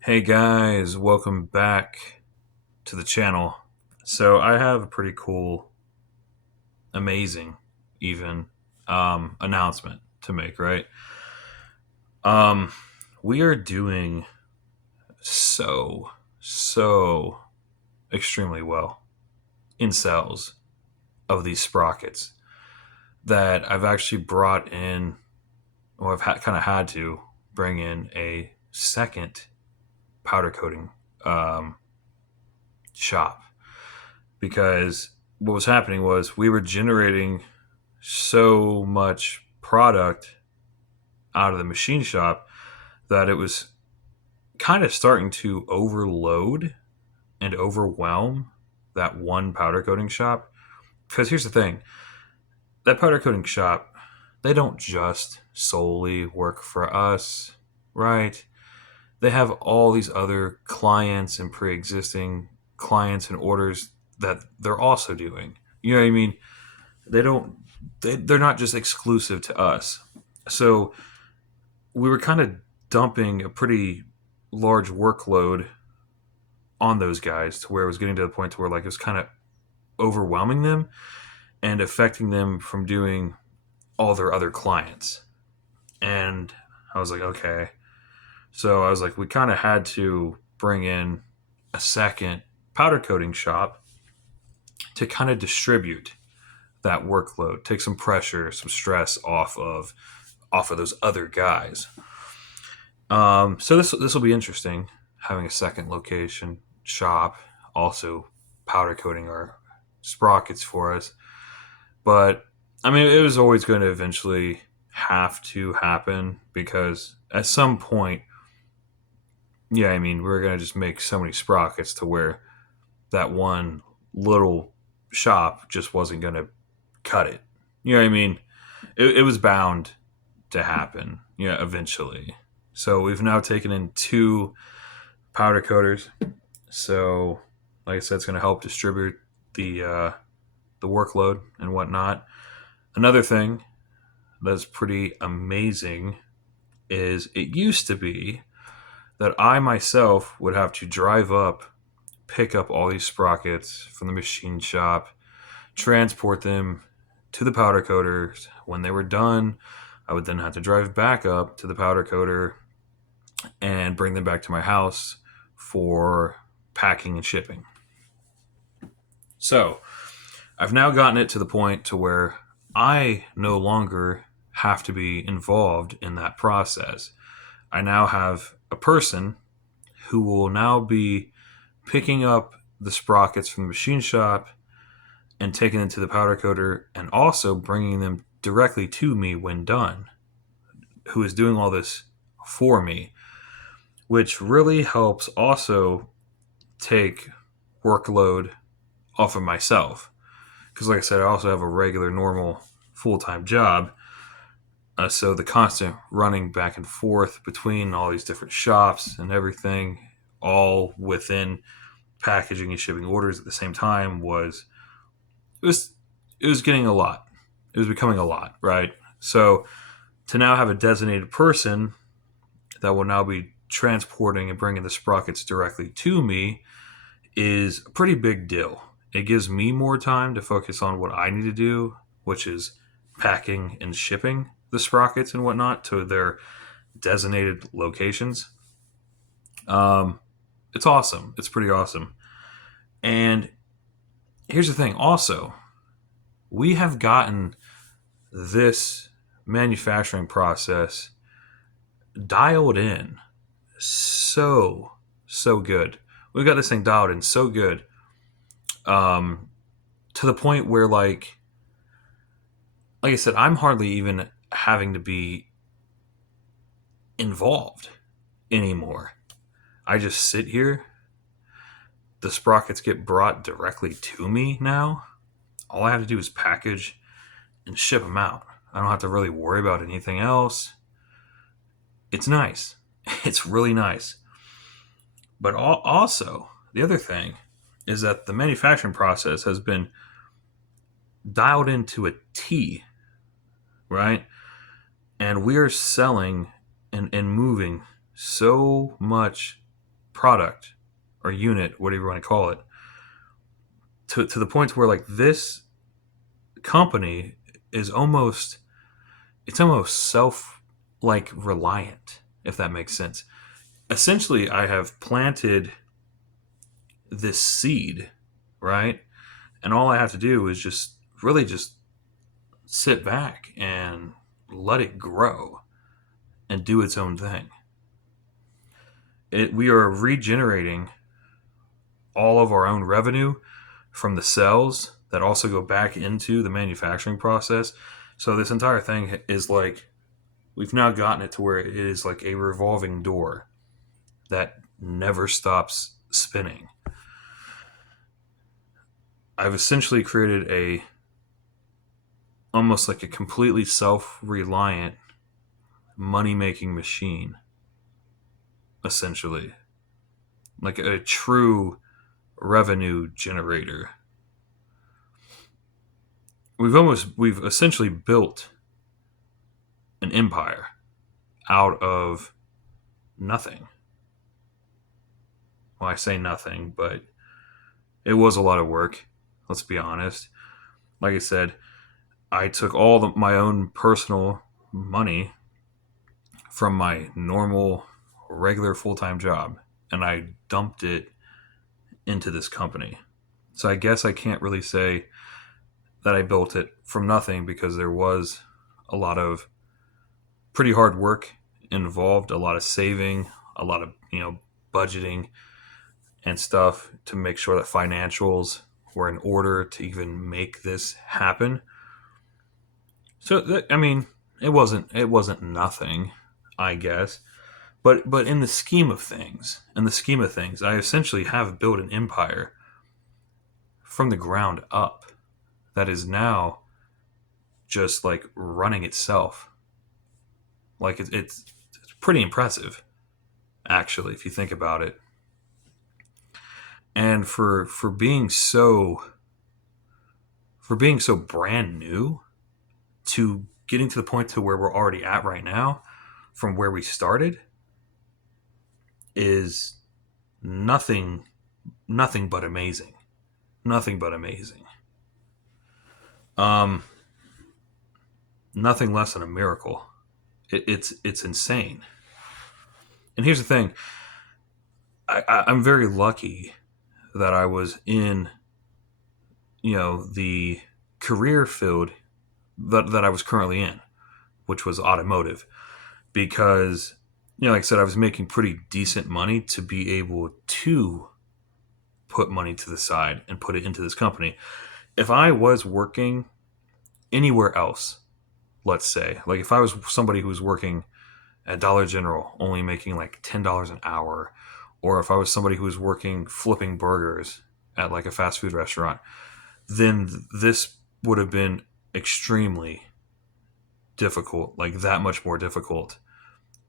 Hey guys, welcome back to the channel. So I have a pretty cool, amazing, even announcement to make. Right? Um, we are doing so extremely well in sales of these sprockets that I've actually brought in, or kind of had to bring in a second powder coating um, shop because what was happening was we were generating so much product out of the machine shop that it was kind of starting to overload and overwhelm that one powder coating shop. Because here's the thing, that powder coating shop, they don't just solely work for us, right? They have all these other clients and pre existing clients and orders that they're also doing. You know what I mean? They don't they're not just exclusive to us. So we were kind of dumping a pretty large workload on those guys to where it was getting to the point to where like it was kind of overwhelming them and affecting them from doing all their other clients. And I was like, okay. So I was like, we kind of had to bring in a second powder coating shop to kind of distribute that workload, take some pressure, some stress off of those other guys. So this will be interesting, having a second location shop, also powder coating our sprockets for us. But I mean, it was always going to eventually have to happen because at some point, yeah, I mean, we are going to just make so many sprockets to where that one little shop just wasn't going to cut it. You know what I mean? It was bound to happen, yeah, eventually. So we've now taken in two powder coaters. So, like I said, it's going to help distribute the workload and whatnot. Another thing that's pretty amazing is it used to be that I myself would have to drive up, pick up all these sprockets from the machine shop, transport them to the powder coaters. When they were done, I would then have to drive back up to the powder coater and bring them back to my house for packing and shipping. So I've now gotten it to the point to where I no longer have to be involved in that process. I now have a person who will now be picking up the sprockets from the machine shop and taking them to the powder coater and also bringing them directly to me when done, who is doing all this for me, which really helps also take workload off of myself. Because, like I said, I also have a regular, normal, full time job. So the constant running back and forth between all these different shops and everything, all within packaging and shipping orders at the same time, it was it was getting a lot. It was becoming a lot, right? So to now have a designated person that will now be transporting and bringing the sprockets directly to me is a pretty big deal. It gives me more time to focus on what I need to do, which is packing and shipping the sprockets and whatnot to their designated locations. Um, it's awesome. It's pretty awesome. And here's the thing also, we have gotten this manufacturing process dialed in so good. We've got this thing dialed in so good, um, to the point where like I said, I'm hardly even having to be involved anymore. I just sit here. The sprockets get brought directly to me now. All I have to do is package and ship them out. I don't have to really worry about anything else. It's nice. It's really nice. But also, the other thing is that the manufacturing process has been dialed into a T, right? And we are selling and moving so much product or unit, whatever you want to call it, to the point where like this company is almost it's almost self like reliant, if that makes sense. Essentially, I have planted this seed, right? And all I have to do is just really just sit back and let it grow and do its own thing. We are regenerating all of our own revenue from the cells that also go back into the manufacturing process. So this entire thing is like we've now gotten it to where it is like a revolving door that never stops spinning. I've essentially created a almost like a completely self-reliant money-making machine, essentially. Like a true revenue generator. We've essentially built an empire out of nothing. Well, I say nothing, but it was a lot of work. Let's be honest. Like I said, I took my own personal money from my normal, regular full time job and I dumped it into this company. So I guess I can't really say that I built it from nothing because there was a lot of pretty hard work involved, a lot of saving, a lot of, budgeting and stuff to make sure that financials were in order to even make this happen. So I mean, it wasn't nothing, I guess. But in the scheme of things, I essentially have built an empire from the ground up that is now just like running itself. Like it's pretty impressive, actually, if you think about it. And for being so brand new to getting to the point to where we're already at right now, from where we started, is nothing nothing but amazing. Nothing but amazing. Um, Nothing less than a miracle. It's insane. And here's the thing: I'm very lucky that I was in the career field that I was currently in, which was automotive, because like I said, I was making pretty decent money to be able to put money to the side and put it into this company. If I was working anywhere else, let's say, like if I was somebody who was working at Dollar General, only making like $10 an hour, or if I was somebody who was working flipping burgers at like a fast food restaurant, then this would have been extremely difficult, like that much more difficult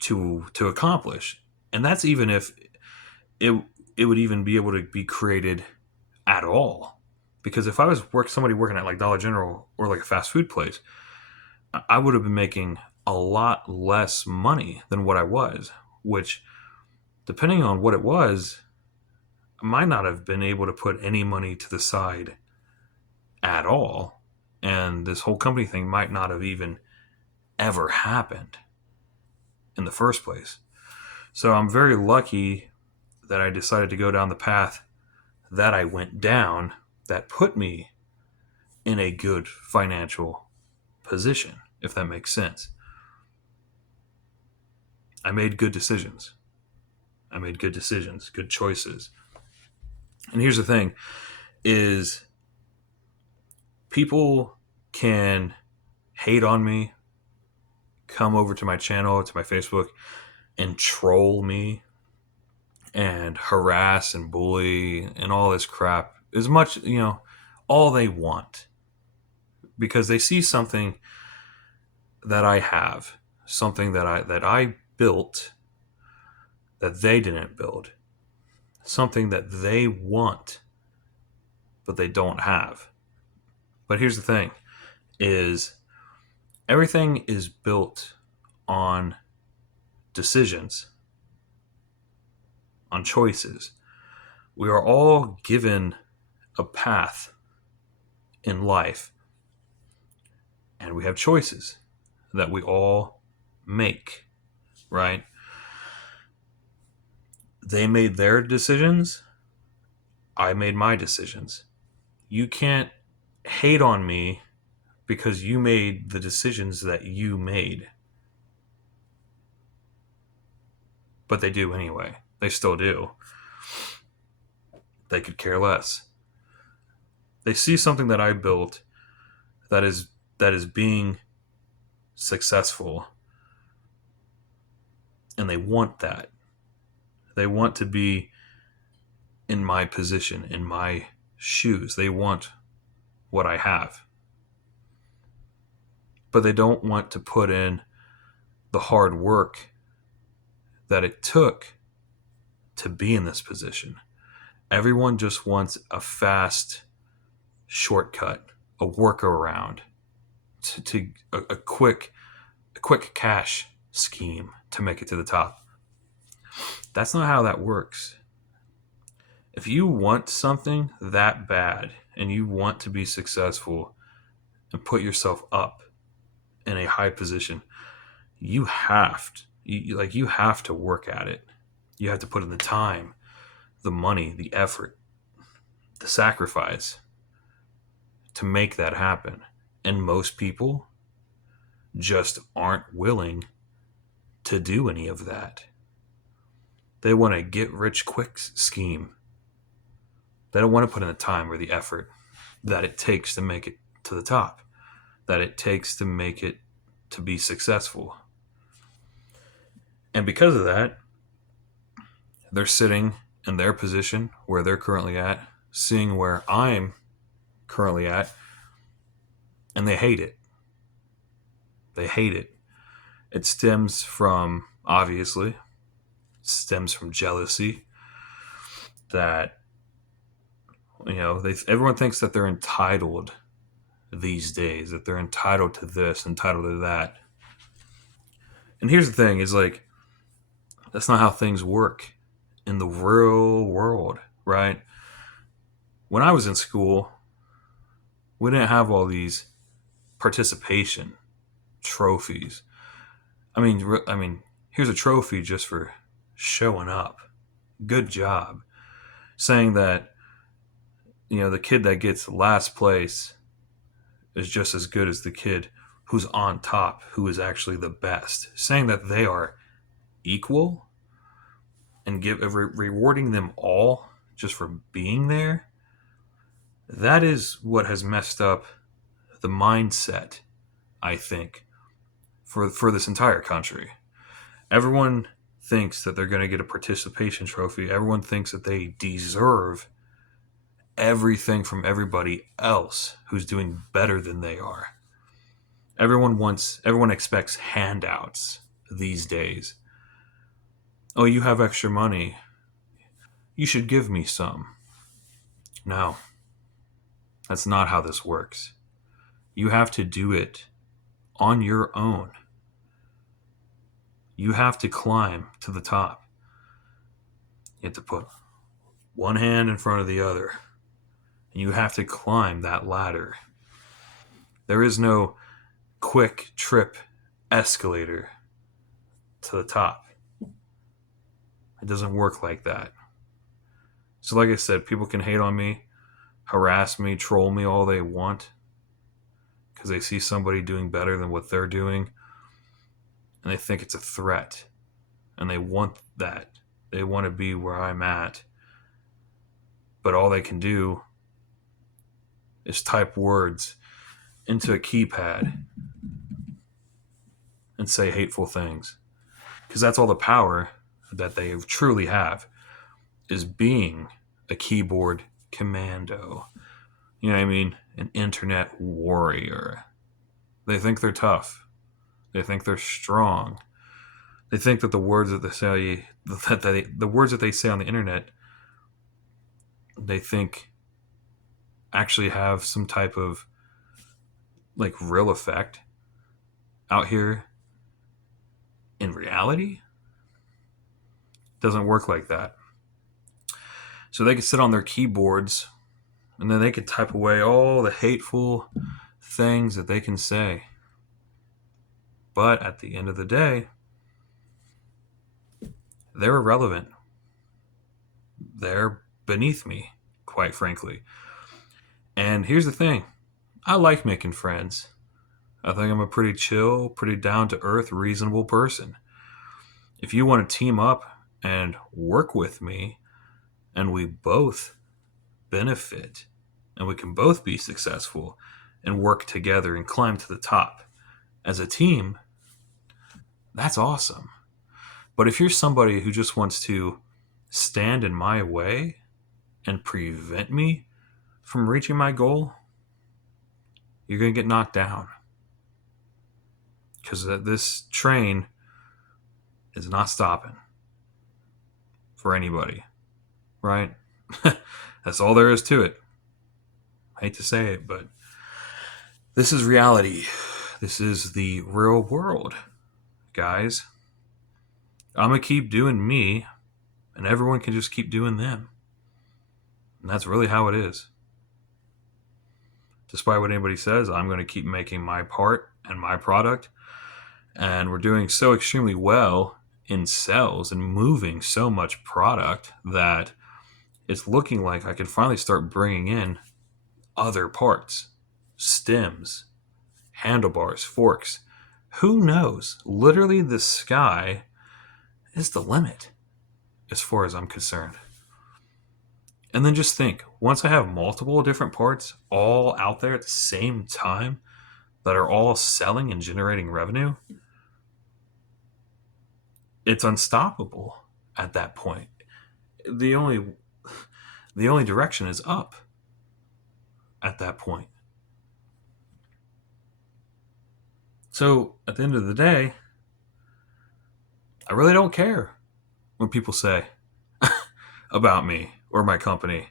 to accomplish. And that's even if it it would even be able to be created at all. Because if I was somebody working at like Dollar General or like a fast food place, I would have been making a lot less money than what I was, which, depending on what it was, I might not have been able to put any money to the side at all. And this whole company thing might not have even ever happened in the first place. So I'm very lucky that I decided to go down the path that I went down that put me in a good financial position, if that makes sense. I made good decisions. I made good decisions, good choices. And here's the thing is people can hate on me, come over to my channel, to my Facebook, and troll me and harass and bully and all this crap as much, all they want. Because they see something that I have, something that I built that they didn't build, something that they want but they don't have. But here's the thing is everything is built on decisions. on choices. We are all given a path in life, and we have choices that we all make, right? They made their decisions. I made my decisions. You can't hate on me because you made the decisions that you made. But they do anyway. They still do. They could care less. They see something that I built that is being successful, and they want that. They want to be in my position, in my shoes. They want what I have. But they don't want to put in the hard work that it took to be in this position. Everyone just wants a fast shortcut, a workaround, to a quick cash scheme to make it to the top. That's not how that works. If you want something that bad and you want to be successful and put yourself up in a high position, you have to, you have to work at it. You have to put in the time, the money, the effort, the sacrifice to make that happen. And most people just aren't willing to do any of that. They want a get rich quick scheme. They don't want to put in the time or the effort that it takes to make it to the top, that it takes to make it to be successful. And because of that, they're sitting in their position where they're currently at, seeing where I'm currently at, and they hate it. They hate it. It stems from, obviously, stems from jealousy that, everyone thinks that they're entitled these days, that they're entitled to this, entitled to that. And here's the thing, is like, that's not how things work in the real world, right? When I was in school, we didn't have all these participation trophies. I mean, here's a trophy just for showing up. Good job. Saying that, the kid that gets last place is just as good as the kid who's on top, who is actually the best. Saying that they are equal and rewarding them all just for being there. That is what has messed up the mindset, I think, for this entire country. Everyone thinks that they're going to get a participation trophy. Everyone thinks that they deserve everything from everybody else who's doing better than they are. Everyone expects handouts these days. Oh, you have extra money. You should give me some. No, that's not how this works. You have to do it on your own. You have to climb to the top. You have to put one hand in front of the other. And you have to climb that ladder. There is no quick trip escalator to the top. It doesn't work like that. So like I said, people can hate on me, harass me, troll me all they want because they see somebody doing better than what they're doing and they think it's a threat and they want that. They want to be where I'm at. But all they can do is type words into a keypad and say hateful things. Because that's all the power that they truly have, is being a keyboard commando. You know what I mean? An internet warrior. They think they're tough. They think they're strong. They think that the words that they say, the words that they say on the internet, they think actually have some type of like real effect out here in reality. Doesn't work like that. So they could sit on their keyboards and then they could type away all the hateful things that they can say. But at the end of the day, they're irrelevant. They're beneath me, quite frankly. And here's the thing, I like making friends. I think I'm a pretty chill, pretty down to earth, reasonable person. If you want to team up and work with me and we both benefit and we can both be successful and work together and climb to the top as a team, that's awesome. But if you're somebody who just wants to stand in my way and prevent me from reaching my goal, you're going to get knocked down. Because this train is not stopping for anybody, right? That's all there is to it. I hate to say it, but this is reality. This is the real world, guys. I'm going to keep doing me, and everyone can just keep doing them. And that's really how it is. Despite what anybody says, I'm going to keep making my part and my product. And we're doing so extremely well in sales and moving so much product that it's looking like I can finally start bringing in other parts, stems, handlebars, forks. Who knows? Literally, the sky is the limit as far as I'm concerned. And then just think, once I have multiple different parts all out there at the same time that are all selling and generating revenue, it's unstoppable at that point. The only direction is up at that point. So at the end of the day, I really don't care what people say about me or my company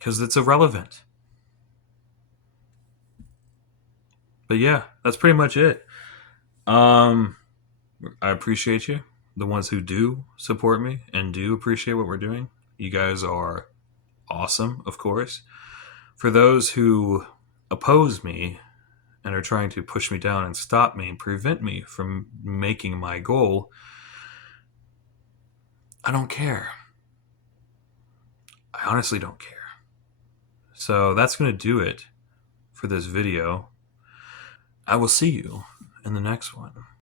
because it's irrelevant. But yeah, that's pretty much it. I appreciate you, the ones who do support me and do appreciate what we're doing. You guys are awesome, of course. For those who oppose me and are trying to push me down and stop me and prevent me from making my goal, I don't care. I honestly don't care. So that's going to do it for this video. I will see you in the next one.